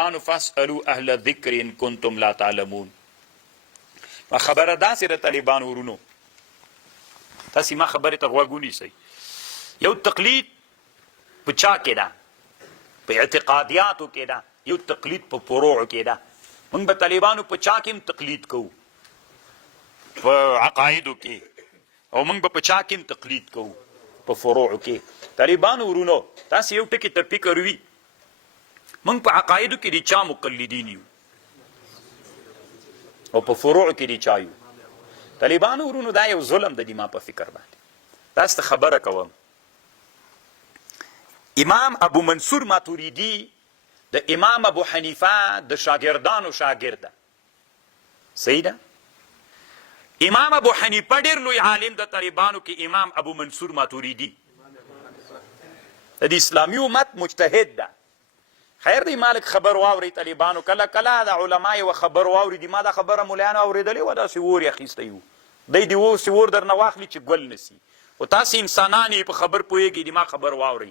فاسألوا اهل الذکر ان کنتم لا تعلمون. ما خبره داسې د طالبانو ورونو، تاسې ما خبرې ته غوږ ونیسئ. یو تقلید په چا کې ده؟ په اعتقادیاتو کې ده. یو تقلید په فروعو کې ده. موږ به طالبانو په چا کې هم تقلید کوو، په عقایدو کې، او موږ به په چا کې هم تقلید کوو، په فروعو کې. طالبانو ورونو، تاسې یو ټکي ته فکر وي، موږ په عقایدو کې د چا مقلدین یو او په فروعو کې د چا یو؟ طالبانو ورونو، دا یو ظلم د ما په فکر باندې. تاسو ته خبره کوم، امام ابو منصور ماتوریدی د امام ابو حنیفه د شاگردانو شاگرده. صحیح ده؟ امام ابو حنیفه ډېر لوی عالم د طالبانو کې امام ابو منصور ماتوریدی د اسلامي امت مجتهد ده. خیر دی مالک خبر واوري طالبانو، کله کله د علما یو خبر واوري دي. ما دا خبره مولیانو اورېدلې وه، داسې اور یې اخیستی یو. دی دې اوسې اور درنه واخلي چې ګل نسي. خو تاسې انسانان یې په خبر پوهېږئ، د ما خبر واورئ.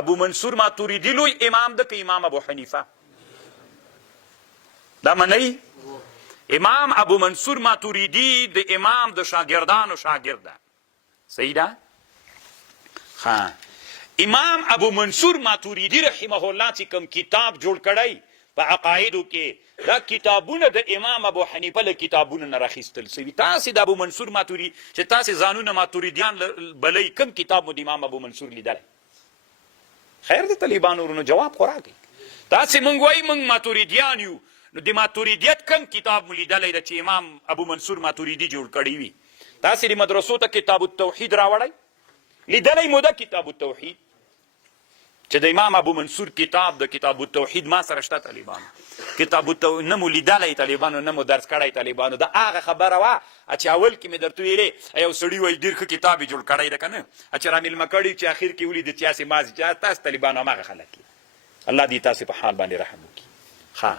ابو منصور ماتوریدي لوی امام ده که امام ابو حنیفه؟ دا منئ؟ امام ابو منصور ماتوریدي د امام د شاگردانو شاگرد ده. صحیح ده؟ ها، امام ابو منصور ماتوریدی رحمه الله چې کوم کتاب جوړ کړی په عقایدو کې، دا کتابونه د امام ابو حنیفه له کتابونو نه راخیستل سوي. تاسې د ابو منصور ماتوریدي چې تاسې ځانونه ماتوریدیان بلئ، کوم کتاب مو د امام ابو منصور لیدلی؟ خیر د طالبانو ورونو جواب خو راکئ. تاسې مونږ وایي مونږ ماتوریدیان یو، نو د ماتوریدیت کوم کتاب مو لیدلی ده چې امام ابو منصور ماتوریدي جوړ کړی وي؟ تاسې د مدرسو ته کتاب التوحید راوړئ، لیدلی مو ده کتاب التوحید چې د امام ابو منصور کتاب د کتاب التوحید ما سره شته؟ طالبانو کتاب التوحید نه مو لیدلی، طالبانو نه مو درس کړی. طالبانو دا هغه خبره وه چې اول کې مې درته ویلې، یو سړي وایي ډېر ښه کتاب یې جوړ کړی ده که نه، چې را میلمه کړي چې اخر کې ولید چې هسې مازې چې تاسو طالبانو هماغه خلک یې. الله دې تاسې په حال باندې رحم وکړي. ښه،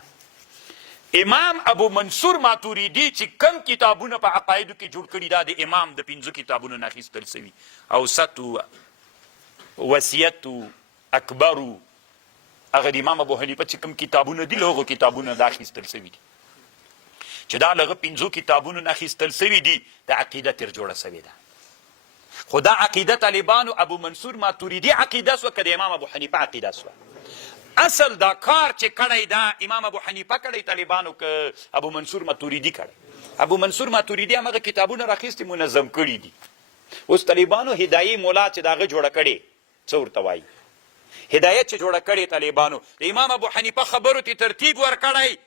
امام ابو منصور ماتوریدي چې کم کتابونه په عقایدو کې جوړ کړي، دا د امام د 5 کتابونو نه اخیستل سوي. اوسطو، وصیتو، اکبرو، هغه د امام ابو حنیفه چې کوم کتابونه دي له هغو کتابونه دا اخیستل سوي دي. چې دا له هغه 5 کتابونو نه اخیستل سوي دي، د عقیده تر جوړه سوې ده. خو دا عقیده طالبانو ابو منصور ماتوریدي عقیده سوه که د امام ابو حنیفه عقیده سوه؟ اصل دا کار چې کړی دا امام ابو حنیفه کړی طالبانو که ابو منصور ماتوریدي کړی؟ ابو منصور ماتوریدي همغه کتابونه راخیستي منظم کړي دي. اوس طالبانو هدایي مولا چې د هغه جوړه کړې، څه ورته وایي؟ هدایت چې جوړه کړې طالبانو د امام ابو حنیفه خبرو ته ترتیب ورکړی،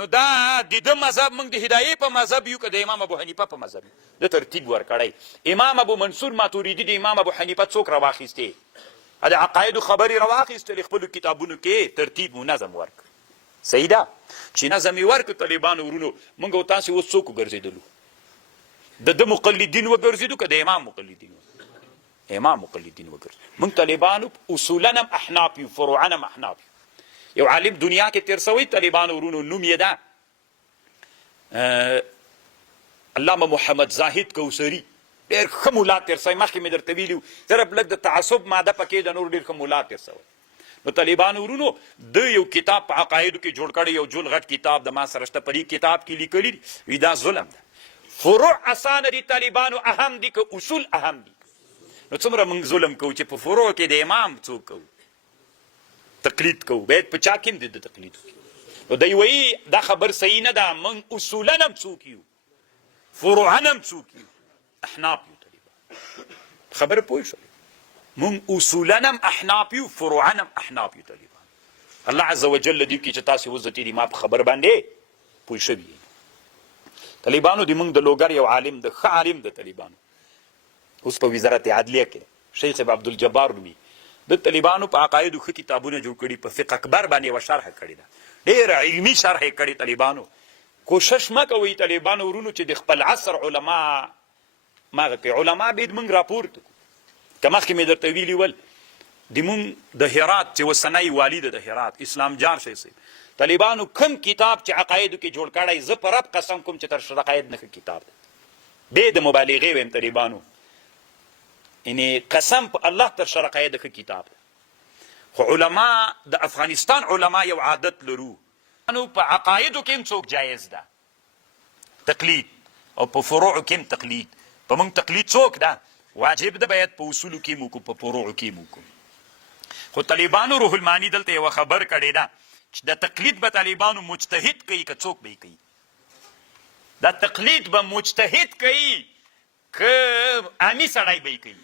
نو دا د ده مذهب موږ د هدایې په مذهب یو که د امام ابو حنیفه په مذهب یو؟ د ترتیب ورکړی. امام ابو منصور ماتوریدي د امام ابو حنیفه څوک راواخیستې؟ د عقایدو خبرې راواخیستلې، خپلو کتابونو کې ترتیب و نظم ورکړ. صحیح ده؟ چې نظم یې ورکړ طالبانو ورونو، موږ او تاسې اوس څوک وګرځېدلو؟ د ده مقلدین وګرځېدو که د امام مقلدین؟ امام مقلدین وګرځېدو. موږ طالبانو اصولا هم احناف یو، فروعا هم احناف یو. یو عالم دنیا کې تیر سوی طالبانو ورونو، نوم یې ده علامه محمد زاهد کوثري. ډېر ښه ملا تیر سوی. مخکې مې درته ویلي وو ضرب لږ د تعصب ماده پکې ده، نور ډېر ښه ملا تیر سوی. نو طالبانو ورونو د یو کتاب په عقایدو کې جوړ کړی، یو جول غټ کتاب د ما سره شته. په دې کتاب کې لیکلي دي وي دا ظلم ده. فروع اسانه دي طالبانو، اهم دي که اصول اهم دي؟ نو څومره موږ ظلم کوو چې په فروع کې د امام څوک کوو، تقلید کوو. باید په چا کې هم د تقلید وکړو. نو دی وایي دا خبر صحیح نه ده، موږ اصولا هم څوک یو، فروعا هم څوک یو، احناف یو. طالبان خبره پوه شوې؟ موږ اصولا هم احناف یو، فروعا هم احناف یو. طالبان الله عز وجل دې وکړي چې تاسې اوس د دې ما په خبر باندې پوه شوي یئ. طالبانو د موږ د لوګر یو عالم د ښه عالم د طالبانو اوس په وزارت عدلیه کې شیخ صاحب عبدالجبار نومي، د طالبانو په عقایدو ښه کتابونه جوړ کړي. په فقه اکبر باندې یوه شرحه کړې ده، ډېره علمي شرحه یې کړې. طالبانو کوشش مه کوئ طالبانو ورونو چې د خپل عصر علما ماغه کوي. علما باید موږ راپورته کړو. که مخکې مې درته ویلي ول د مونږ د هرات چې اوسنی والي ده د هرات اسلام جان شیخ صاحب، طالبانو کوم کتاب چې عقایدو کې جوړ کړی، زه په رب قسم کوم چې تر شل عقاید نه ښه کتاب ده. بې د مبالغې ویم طالبانو، یعنې قسم په الله تر شل عقاید ښه کتاب ده. خو علما د افغانستان علما یو عادت لرو نو په عقایدو کې هم څوک جایز ده تقلید او په فروعو کې هم تقلید په موږ تقلید څوک ده واجب ده باید په اصولو کې موږ په فروعو کې موږ خو طالبانو روح المانی دلته یو خبر کړی ده چې د تقلید به طالبانو مجتهد کوي که څوک به کوي دا تقلید به مجتهد کوي که عامي سړی به کوي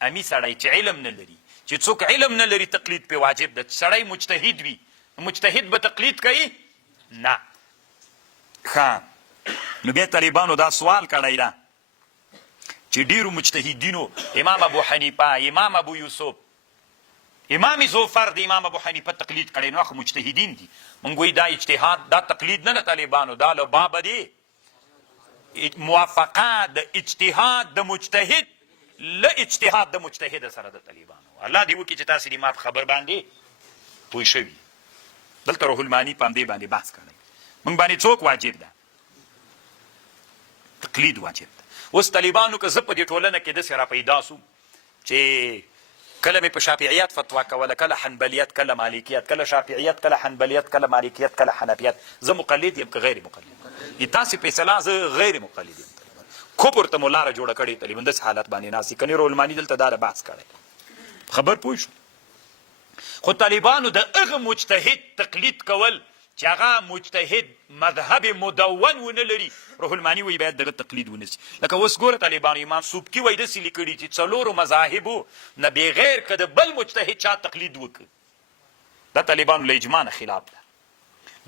عامي سړی چې علم نه لري چې څوک علم نه لري تقلید په واجب ده سړی مجتهد وي مجتهد به تقلید کوي نه ښه نو بیا طالبانو دا سوال کړی ده چې ډیرو مجتهدینو امام ابو حنیفه امام ابو یوسف امام زوفر د امام ابو حنیفه تقلید کړی نو خو مجتهدین دي مونږ وایي دا اجتهاد دا تقلید نه د طالبانو دا له بابه دی موافقه د اجتهاد د مجتهد له اجتهاد د مجتهد سره د طالبانو الله دې وکړي چې تاسې دې ما په خبر باندې پوه شوي دلته روح المانی په همدې باندې بحث کړی موږ باندې څوک واجب ده تقلید واجب ده اوس طالبانو که زه په دې ټولنه کې داسې را پیدا سوم چې کله مې په شافعیت فتوا کوله کله حنبلیت کله مالکیت کله شافعیت کله حنبلیت کله مالکیت کله حنفیت زه مقلد یم که غیر مقلد تاسې په اصطلاح زه غیر مقلد یم کفر ته مو لاره جوړه کړې طالبان داسې حالت باندې ناست کنې روح المانی دلته دا بحث کړی خبر پوه شو خو طالبانو د هغه مجتهد تقلید کول چې هغه مجتهد مذهب مدون ونه لري روح المانی وایي باید دغه تقلید ونسي لکه اوس ګوره طالبانو امام سوبکي وایي داسې لیکلي چې څلورو مذاهبو نه بغیر که د بل مجتهد چا تقلید وکړي دا طالبانو له اجماع نه خلاف ده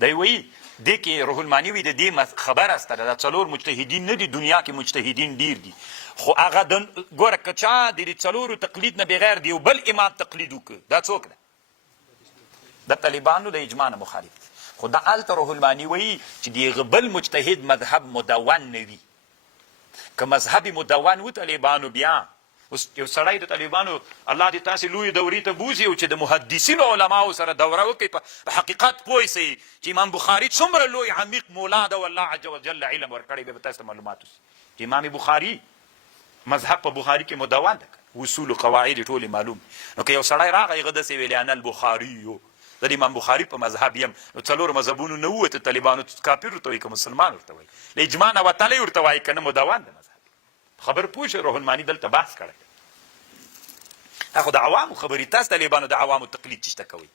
دی وایي دې کې روح المانی وایي د دې خبره سته دا څلور مجتهدین نه دي دنیا کې مجتهدین ډیر دي خو هغه ګوره که چا د دې څلورو تقلید نه بغیر د یو بل امام تقلید وکړي دا څوک ده د طالبانو د اجماع نه مخالف دي خو دا هلته روح المانی وایي چې د هغه بل مجتهد مذهب مدون نه وي که مذهب مدون و طالبانو بیا اوس یو سړی د طالبانو الله دې تاسې لویې دورې ته بوځي او چې د محدثینو علماو سره دوره وکړي په حقیقت پوه سئ چې امام بخاري څومره لوی عمیق مولا ده والله عز وجل علم ورکړی بیا به تاسو ته معلومات اوسي چې امام بخاري مذهب په بخاري کې مدون ده اصول و قواعد ټولې معلوم نو که یو سړی راغی هغه داسې ویلې انا البخاري د امام بخاري په مذهب یم نو څلور مذهبونو نه ووته طالبانو کافر ورته وایي که مسلمان ورته وایي له اجماع نه وتلی ورته وایي که نه مدون د مذهب خبر پوه شو روح المانی دلته بحث کړی دا خو د عوامو خبرې تاسو طالبانو د عوامو تقلید چېشته کوئ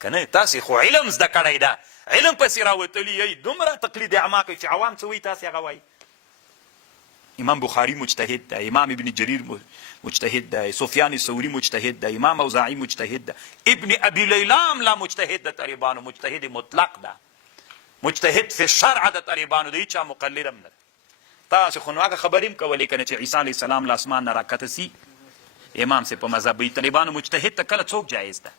که نه تاسې خو علم زده کړی ده علم پسې راوتلي یئ دومره تقلید اعما کوئ چې عوام څه وایي تاسې هغه وایي امام بخاری مجتهد ده امام ابن جریر مجتهد ده سفیان ثوری مجتهد ده امام اوزاعی مجتهد ده ابن ابي ليلى لا مجتهد ده طالبانو مجتهد مطلق ده مجتهد فی الشرع ده طالبانو ده هیچا مقلد هم نه تاسو خو نو هغه خبرې هم کولې کنه چې عیسی علیه السلام له اسمان نه راکته سي امام سي په مذهب وي طالبانو مجتهد ته کله څوک جایز ده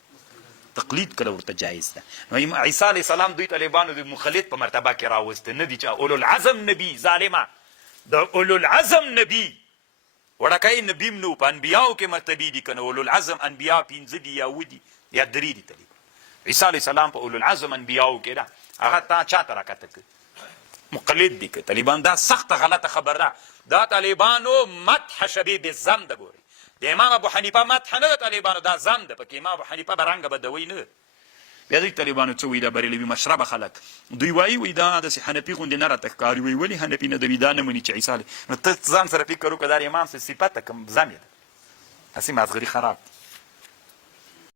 تقلید کله ورته جایز ده نو عیسی علیه السلام دوی طالبانو د مخلد په مرتبه کې راوسته نه دي چې اولو العزم نبی ظالمه د اولو العزم نبی وړکای نبی هم نو په انبیاو کې مرتبې دي که نه اولو العزم انبیا پنځه دي یا اووه دي یا درې دي طالبان عیسی علیه السلام په اولو العزم انبیاو کې ده هغه تا چا ته راکته کړ مقلد دي که طالبان دا سخته غلطه خبر ده دا طالبانو مدح شبیه بالذم ده ګورئ د امام ابو حنیفه مدح نه ده طالبانو دا ذم ده پکې امام ابو حنیفه به رنګه بدوی نه بیا دوی طالبانو څه وایي دا بریلوي مشربه خلک دوی وایي دا داسې حنفي غوندې نه راته ښکاري وایي ولې حنفي نه دوي دا نه مني چې عیسی نو ته ځان سره فکر وکړه دا امام صفته کوم ذم یې ده هسې مازغري خراب دي